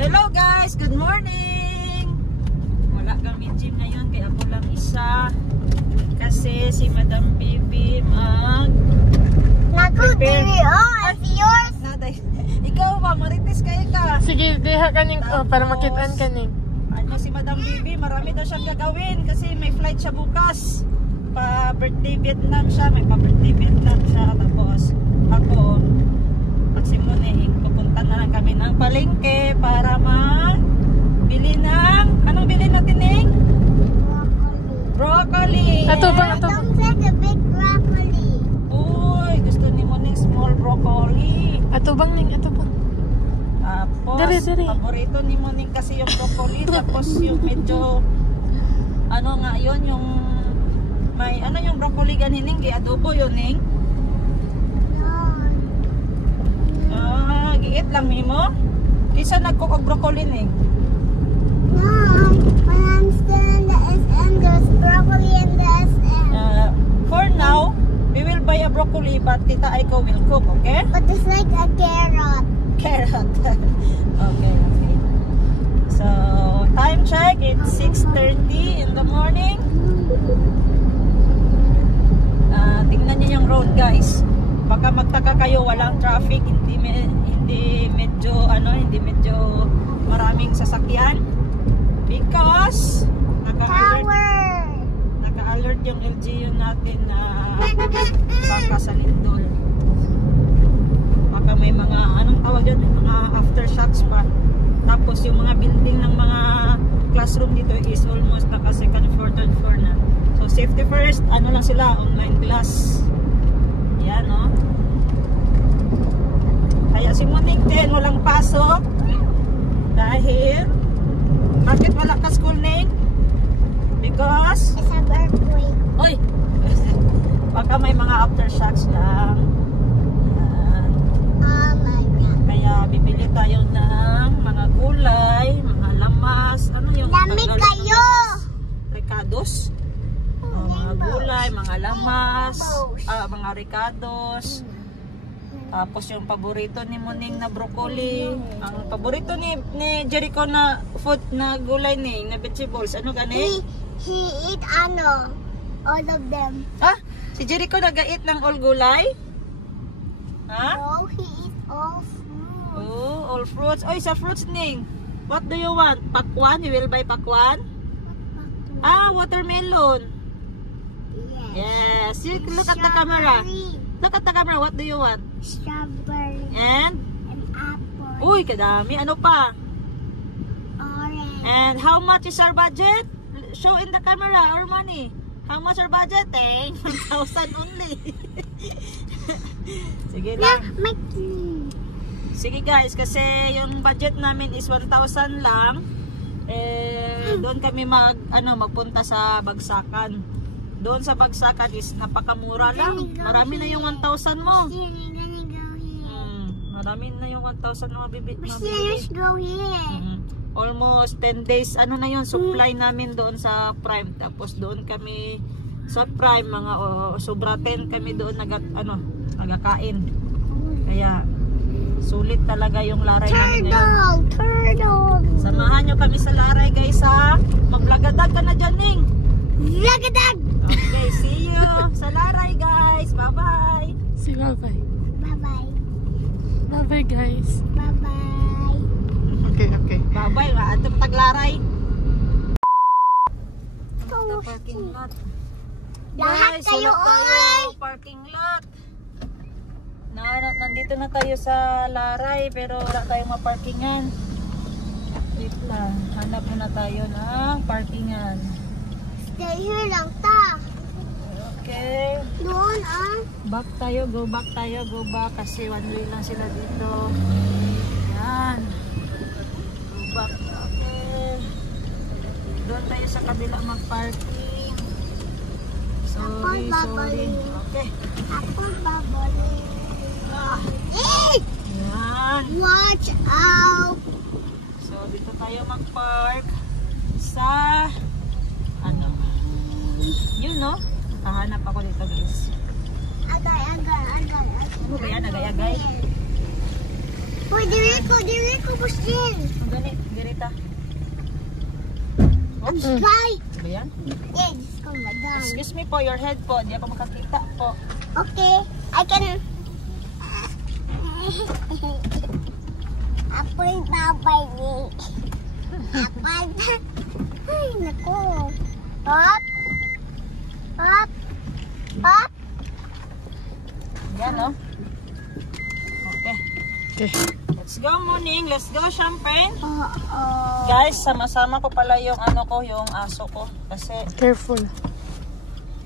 Hello guys, good morning. Wala kami gym ngayon kaya ako lang isa. Kasi si Madam Bibi Nag-prepare. It's yours. Ikaw ba, marites kayo ka? Sige, diha kaning para makitaan kaning. Ano si Madam Bibi, marami daw siyang gagawin kasi may flight siya bukas. Pa-birthday Vietnam siya, may pa-birthday Vietnam siya. Tapos ako, at si Muning, pupunta na lang kami ng palengke para bili ng, anong bili natin Ning? Broccoli. Ato ba? Don't take a big broccoli. Uy, gusto ni Muning small broccoli. Ato bang Ning? Ato bang? Tapos, Dari. paborito ni Muning kasi yung broccoli. Tapos yung medyo, ano nga yun, yung may, ano yung broccoli ganining, gi-adobo yun Ning? Giit lang mo? Kisa nagkukog broccoli Ning? No, when I'm still in the SM, there's broccoli in the SM. For now, we will buy a broccoli but Tita Aiko will cook, okay? But it's like a carrot. Carrot. Okay. So, time check, it's 6:30 in the morning. Tingnan niyo yung road guys. Baka magtaka kayo, walang traffic, hindi medyo maraming sasakyan because naka-alert yung LGU natin na baka sa lindol. Baka may mga anong tawag dyan, may mga aftershocks pa. Tapos yung mga building ng mga classroom dito is almost naka second floor, third floor na. So safety first, ano lang sila, online class. Yan no. Kaya si Muning din walang pasok dahil bakit wala ka school Ning? Because It's a earthquake. oy baka may mga aftershocks lang. Yan. Oh my God. Kaya bibili tayo ng mga gulay, mga lamas, ano yung Dami Tagalog? kayo. Ricados. Mga gulay, mga lamas, mga ricados. Tapos yung paborito ni Muning na broccoli. Ang paborito ni Jericho na food na gulay Ning, na vegetables. Ano gani? He eat all of them. Ha? Si Jericho nag-eat ng all gulay? Ha? No, he eat all fruit. Oh, all fruits. Oy, sa fruits Ning. What do you want? Pakwan? You will buy pakwan? Watermelon. Yes. You look at the camera. Look at the camera. What do you want? Strawberry And? apple. Uy, kadami. Ano pa? Orange. And how much is our budget? Show in the camera our money. How much our budget? 1,000 only. Sige lang. Sige guys, kasi yung budget namin is 1,000 lang. Doon kami magpunta sa Bagsakan. Doon sa Bagsakan is napakamura lang. Marami na yung 1,000 mo. Marami na yung 1,000 na mabibili. Let's go here. Almost 10 days na yun supply namin doon sa Prime. Tapos doon kami sa Prime mga sobra 10 kami doon nagakain. Kaya sulit talaga yung laray namin ngayon. Turtle. Samahan nyo kami sa laray guys ha. Maglagadag ka na dyan Ning. Lagadag. Okay, see you sa laray guys. Bye bye. Si bye-bye. Bye-bye. Bye-bye guys. Bye-bye. Okay. Bye bye. Atong taglaray. Oh, Parking lot. Lahat Guys, kayo wala tayo oy. parking lot. Nandito na tayo sa Laray pero wala tayong maparkingan. Wait lang, hanap muna tayo ng parkingan. Stay here lang ta. Okay. Doon Back tayo, go back kasi one way lang sila dito. Yan. Go back. Okay. Doon tayo sa kabila mag-parking. Sorry. Okay. Ako babalik. Yan. Watch out. So dito tayo mag-park sa yun no? Hahanap ako dito guys. Agay. Ano ba yan? Agay-agay? Uy, diri ko, Bustin. Gani, girita. Oops. Right. Ba yan? Yeah, just come madam. Excuse me po, your head po. Di ako makakita po. Okay, I can... Apoy babay ni. Apoy. Ay, naku. Hop. Hop. Hop. Yan, no? Okay. Okay. Let's go, Morning. Let's go, Champagne. Oh. Guys, sama-sama ko pala yung ano ko, yung aso ko. Kasi Careful.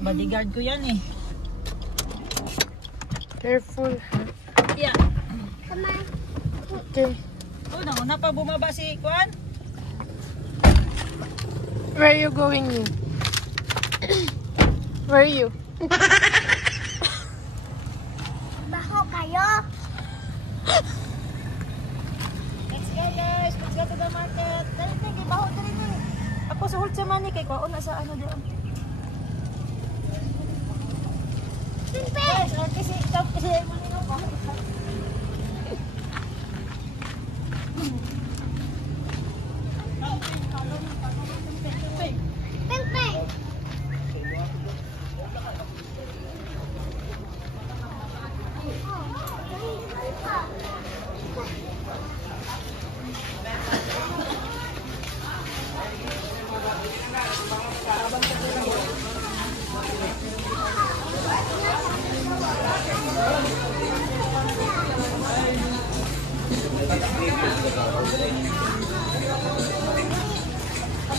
bodyguard ko yan eh. Careful. Yeah. Come on. Okay. Oh, nauna pa bumaba si Kwan. Where are you going, you? Where are you? Baho kayo. Let's go, guys. Let's go to the market. Dali, tinggi. Baho, dali, dali. Ako sa hold sa money kay Kwan. Nasa ano doon. Guys, kasi money na pa.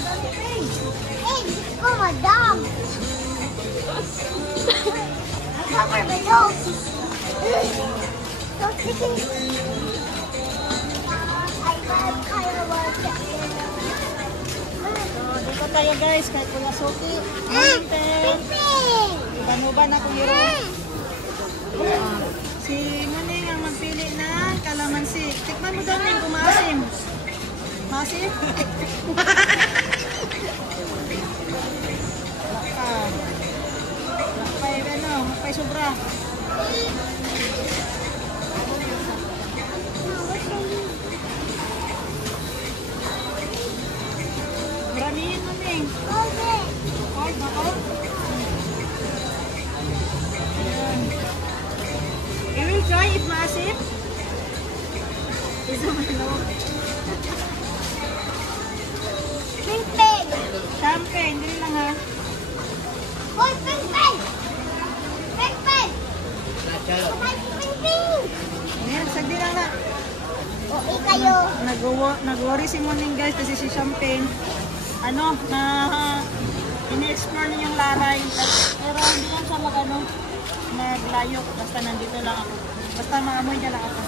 Ping ping. Hey, oh madam. Cover the nose. So sticky. I love kind of So, dito tayo, guys. Kay Kuya Soki. Ping Mountain. ping. Iban-uban akong hero. Si Muning ang magpili ng kalamansi. Tikman mo daw ning kung maasim. Maasim? Lakpay, ano, lakpay sobra. Maramihin mo, Ning. Okay. Hold ba ko? Ayan. You will try if maasim? Isa man no. Ping ping. Champagne, dili lang ha. Hoy, ping ping. Ping ping. Ping ping. Ayan, sagdi lang na. Okay kayo. Nag-worry si Muning, guys, kasi si Champagne, ano, na ini-explore niya yung laray. Pero hindi lang siya naglayo. Basta nandito lang ako. Basta maamoy niya lang ako.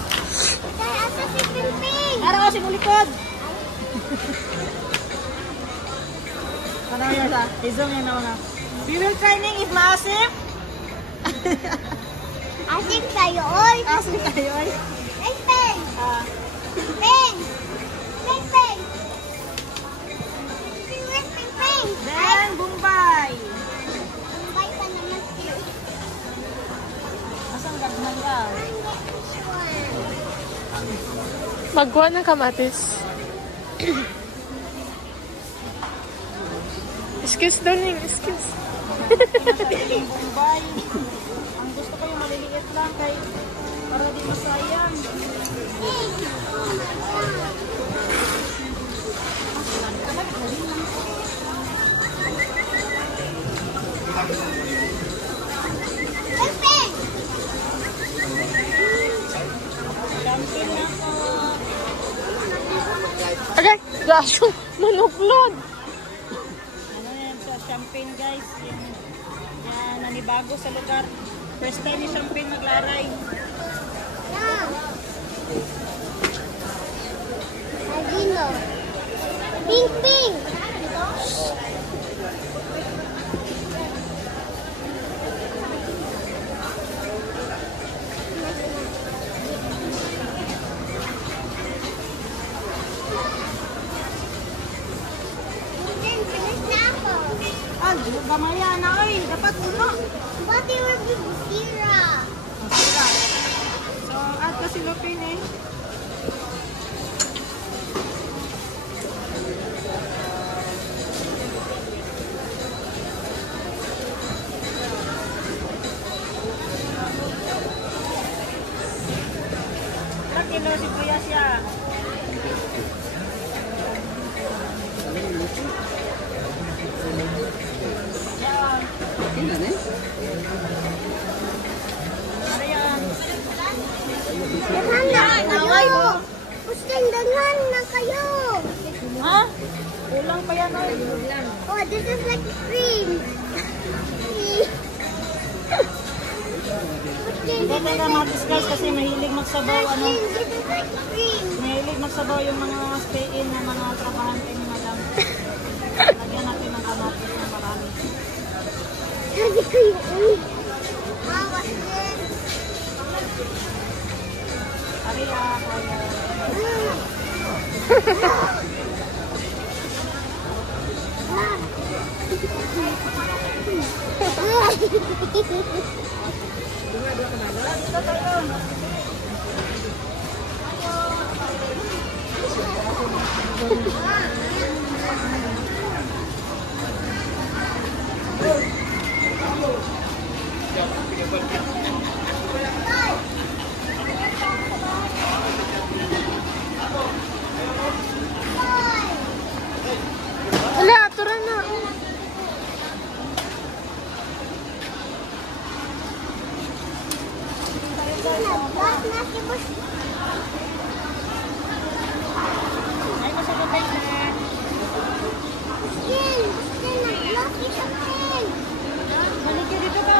Kaya asa si Ping Ping. Araw kasi mulikod! Ano yun sa? Izong yun ako na. We will try ning if maasim. Asim kayo, oy. Asim kayo ay. Ping Ping. Ah, Ping. Ping Ping. Ping Ping Ping. then, Bombay. Bye pa naman siya. Asang gagman ka? Magwa ng kamatis. Excuse darling, excuse. Yung Bombay. Ang gusto ko yung maliliit lang kay para di masayang. Ping Ping. Champagne na ako. Okay, gosh, manuklod. Ano yan sa Champagne, guys? Yan, nanibago sa lugar. First time ni Champagne maglaray. Yeah. Agino. Ping Ping. Ah, gamaya na ay. Dapat uno. What they were Sira. Sira. So, add ka si Lupin eh. kayo. Ha? Kulang pa yan, oy. Oh, this is like cream. Hindi tayo kamatis guys kasi mahilig magsabaw, ano. This is like cream. Mahilig magsabaw yung mga stay-in na mga trabahante ni madam. Lagyan natin ng kamatis na marami. Sabi ko yun. What's this? Ariya, kaya. Dito tayo. Wala, tura na. Ay, masagot tayo na. Balik ka dito ka.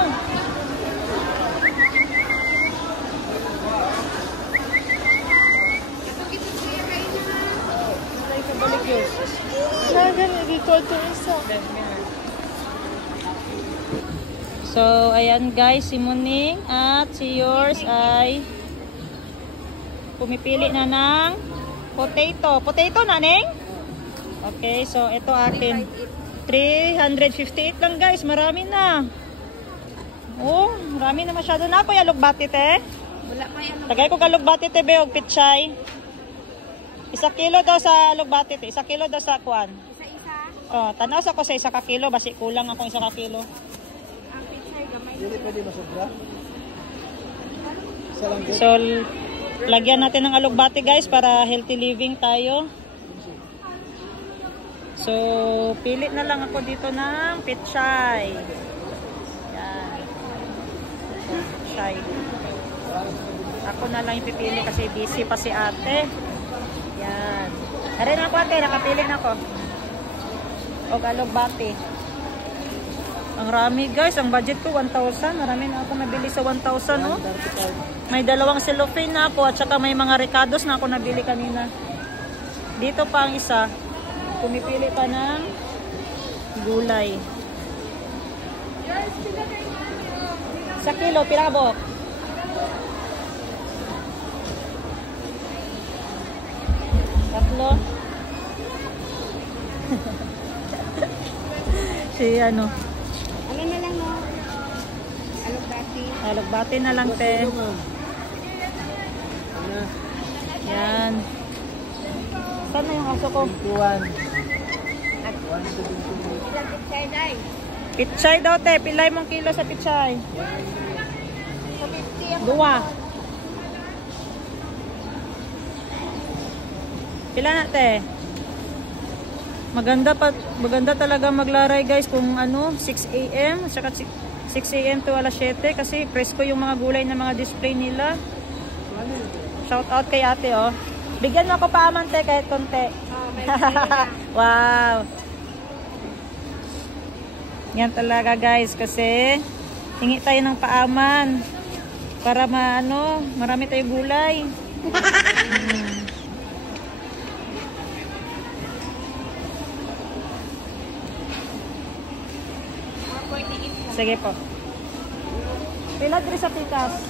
Balik yun. Nagan, i-record to isa. So, ayan guys, si Muning at si yours ay pumipili na ng potato. Potato na, Ning? Okay, so ito akin. 358 lang guys, marami na. Oh, marami na masyado na. Kuya, lugbati te. Wala pa yan. Tagay ko ka lugbati te, beog pichay. 1 kilo daw sa lugbati te. 1 kilo daw sa kuan. Isa-isa. Oh, tanaw sa ko sa 1 kilo, basi kulang akong 1 kilo. Ang picture gamay. Hindi pwede masobra. So, lagyan natin ng alugbati guys para healthy living tayo. So, pili na lang ako dito ng pichay. Yan. Pichay. Ako na lang ipipili kasi busy pa si ate. Yan. Arin ako ate, nakapili na ako. O alugbati. Ang rami guys, ang budget ko 1,000. Marami na ako nabili sa 1,000, no? May 2 cellophane na ako at saka may mga ricados na ako nabili kanina. Dito pa ang isa. Pumipili pa ng gulay. Sa kilo, pirabok. Tatlo. Si ano? Ano na lang, no? Alugbati. Alugbati na lang, te. Yan. Saan na yung aso ko? Ilang picture, day? Pichay daw, te. Pilay mong kilo sa pichay. Sa 50 ako. 2. Pila na, te? Maganda talaga maglaray guys kung ano 6 AM saka 6 AM to alas 7 kasi presko yung mga gulay na mga display nila. Shout out kay ate, oh. Bigyan mo ako pa amante kahit konti. Wow. Yan talaga guys kasi hingi tayo ng paaman para marami tayong gulay. Sige po. Pila diri sa pikas?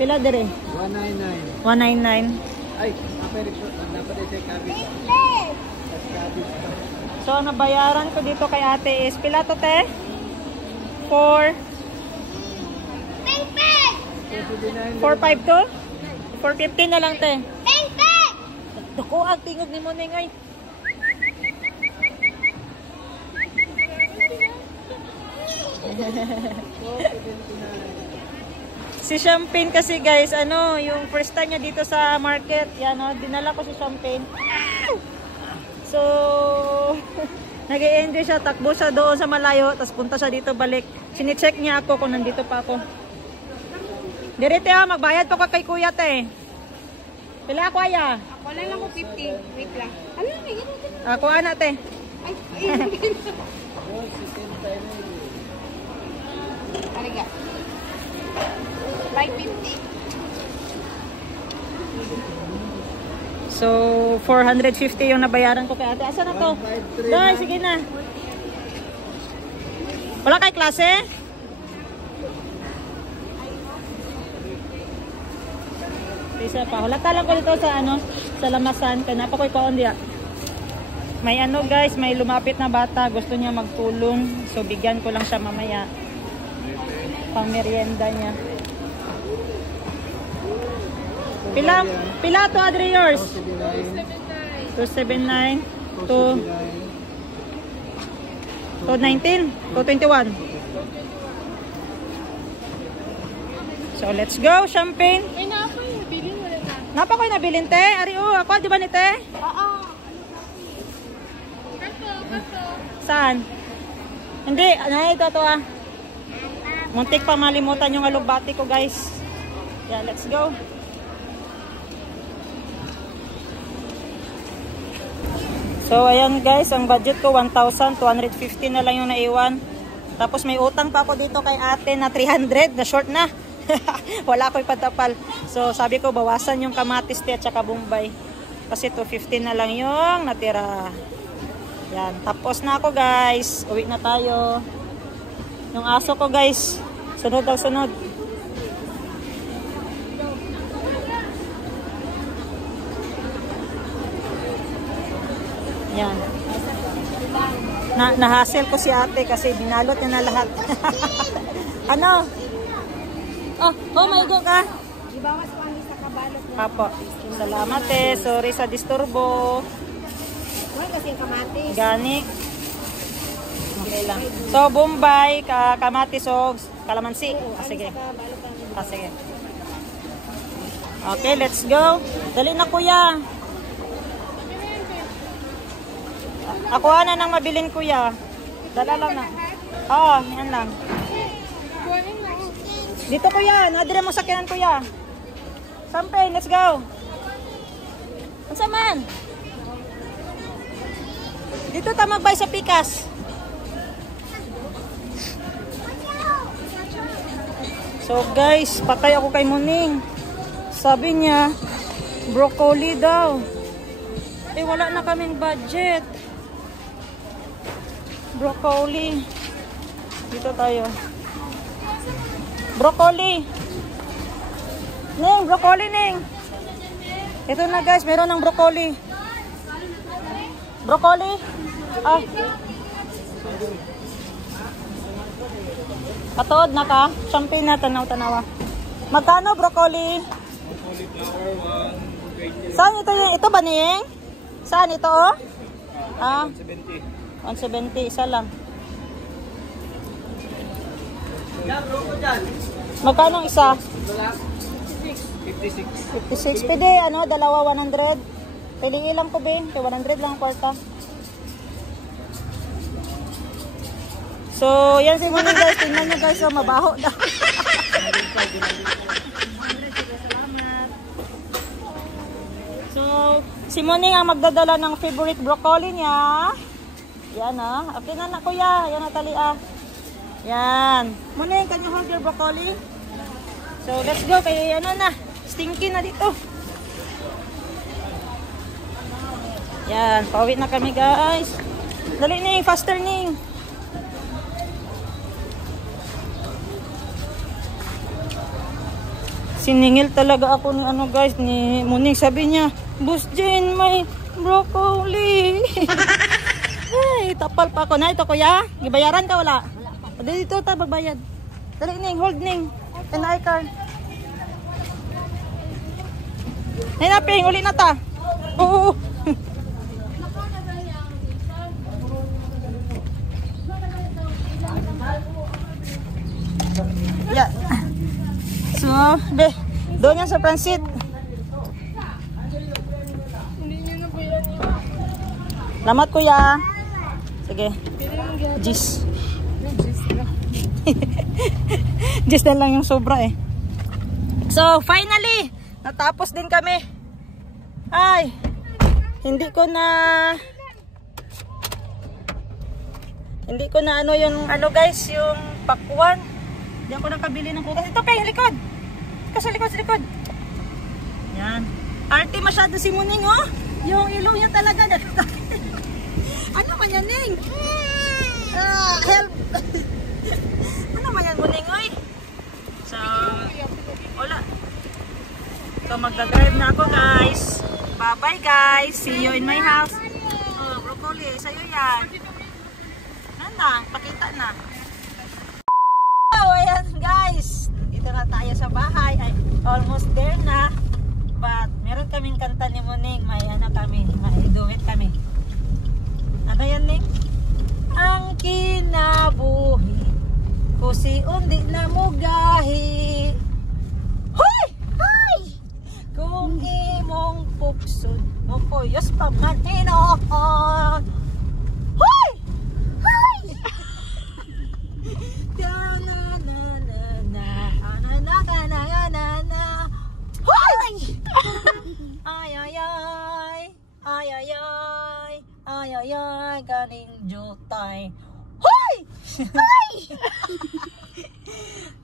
Pila diri? 199. 199. Ay, dapat ito cabbage. So, ang nabayaran ko dito kay ate is, pila to, te? 4.5 to? 4.50 na lang, te. Dako, ang tingog ni mo, Nengay. Si Champagne kasi guys, yung first time niya dito sa market, yan dinala ko si Champagne. So, nag-i-enjoy siya, takbo siya doon sa malayo, tapos punta siya dito balik. Sine-check niya ako kung nandito pa ako. Direte magbayad pa ko kay kuya te. Pila ako aya? Ako lang ko 50. Wait lang. Ano na, ganun. Ako ana te. Ay, Aliga. 550. So, 450 yung nabayaran ko kay ate. Asa na to? Dahil, sige na. Wala kay klase? Isa pa. Wala talang ko dito sa ano, sa lamasan. Kaya napakoy ko on diya. May ano guys, may lumapit na bata. Gusto niya magtulong. So, bigyan ko lang siya mamaya. Pang merienda niya. Pila to Adri yours? 279 to 19 to 21. So let's go, champagne. May napa yung nabilin mo na. Napa ko yung nabilin te? Ari ako, di ba ni te? Oo. Kato. Saan? Hindi, ito ah. Muntik pa malimutan yung alugbati ko guys. Yeah, let's go. So, ayan guys, ang budget ko 1,250 na lang yung naiwan. Tapos may utang pa ako dito kay ate na 300, na short na. Wala ko ipatapal. So, sabi ko, bawasan yung kamatis at saka bombay. Kasi 250 na lang yung natira. Yan, tapos na ako guys. Uwi na tayo. Yung aso ko guys, sunod daw sunod. Yan. Nahassle ko si ate kasi binalot niya na lahat. Ano? Oh my God ka. Ibawas pa ni sa kabalot mo. Apo. Salamat eh. Sorry sa disturbo. Wala kasi yung kamatis. Gani. Okay lang. So, bombay, kamatis o kalamansi. Sige. Sige. Okay, let's go. Dali na kuya. Ako na nang mabilin kuya. Dala lang na. Oo, yan lang. Dito kuya, nadire mo sakyanan kuya. Sampay, let's go. Unsa man? Dito ta magbay sa pikas. So guys, patay ako kay Muning. Sabi niya, broccoli daw. Eh wala na kaming budget. Broccoli. Dito tayo. Broccoli. Ning, broccoli ning. Ito na guys, meron ng broccoli. Broccoli? Ah. Katood na ka? Champagne na tanaw-tanawa. Magkano broccoli? Broccoli flower 120. Saan ito yung? Ito ba niyeng? Saan ito oh? Ah. 170. 170, isa lang. Magkano isa? 56. 56. Pwede, ano, dalawa 100. Pwede ilang ko, be? 100 lang kwarta. So, yan si Muning guys. Tingnan nyo guys, so, mabaho daw. So, si Muning ang magdadala ng favorite broccoli niya. Yan ah. Okay na kuya. Yan Natalie ah. Yan. Muning, can you hold your broccoli? So, let's go. Kaya ano na. Stinky na dito. Yan. Pauwi na kami guys. Dali Ning. Faster Ning. Siningil talaga ako ni ano guys. Ni Muning. Sabi niya, Boss Jane, may broccoli. Ay, tapal pa ako na ito kuya. Gibayaran ka wala? Wala. Dito ta magbayad. Dali Ning, hold Ning. NI card. Ay naping, uli na ta. Oo. Yeah. So, be, doon yan sa transit. Hindi nyo na po yan. Salamat kuya. Sige. Gis. Gis na lang yung sobra eh. So, finally, natapos din kami. Ay, hindi ko na ano yung ano guys, yung pakwan. Hindi ako nakabili ng prutas. Ito pa yung likod. Ito sa likod. Yan. Arte masyado si Muning, oh. Yung ilong niya talaga. Ano man yan, Ning? Help. Ano man yan, Muning, oy? So, wala. So, magdadrive na ako, guys. Bye-bye, guys. See you in my house. Oh, broccoli. Sa'yo yan. Na, pakita na. Oh, ayan, guys. Dito na tayo sa bahay. Ay, almost there na. But, meron kaming kanta ni Muning. May ano kami. May duet kami. Ano yan, Ning? Ang kinabuhi ko si undi na mugahi. Hoy! Hoy! Kung imong puksod mo koyos pa man inoon. Hoy! Hoy! Hoy! Ay ay ay. Ay ay ay. Ay ay ay, galing jutay. Hoy! Hoy!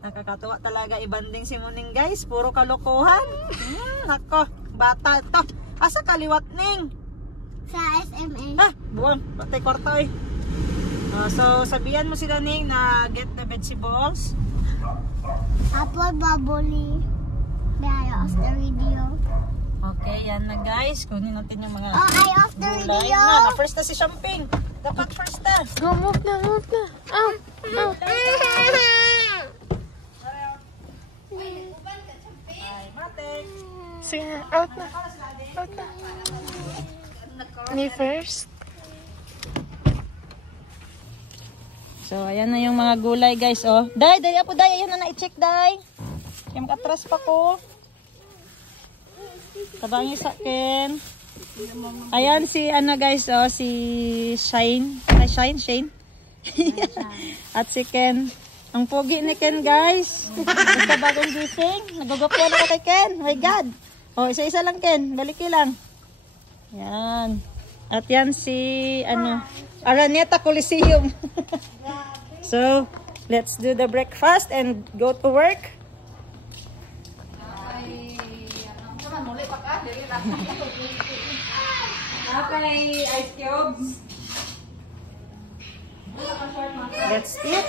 Nakakatuwa talaga ibanding si Muning, guys. Puro kalokohan. Nako, bata ito. Asa kaliwat, Ning? Sa SMA. Ah, buwan. Patay kwarto eh. So, sabihan mo sila, Ning, na get the vegetables. Apple bubbly. May I off the video? Okay, yan na, guys. Kunin natin yung mga Oh, I off the gulay. video. Na first na si Champagne. Dapat first na. Oh, move na. Oh. Ay, matik. Sige, out na. Me first. So, ayan na yung mga gulay, guys. Oh. Day, apo, day. Ayan na i-check, day. Yung katras pa ko. Tabangi sa akin. Ayan si, ano, guys, oh. Si Shane. Ay, Shane. At si Ken. Ang pogi ni Ken, guys. Basta bagong gising. Nagugapya na ako kay Ken. Oh my God. Oh, isa-isa lang, Ken. Baliki lang. Yan. At yan si, ano, Araneta Coliseum. So, let's do the breakfast and go to work. Okay, ice cubes. Let's eat.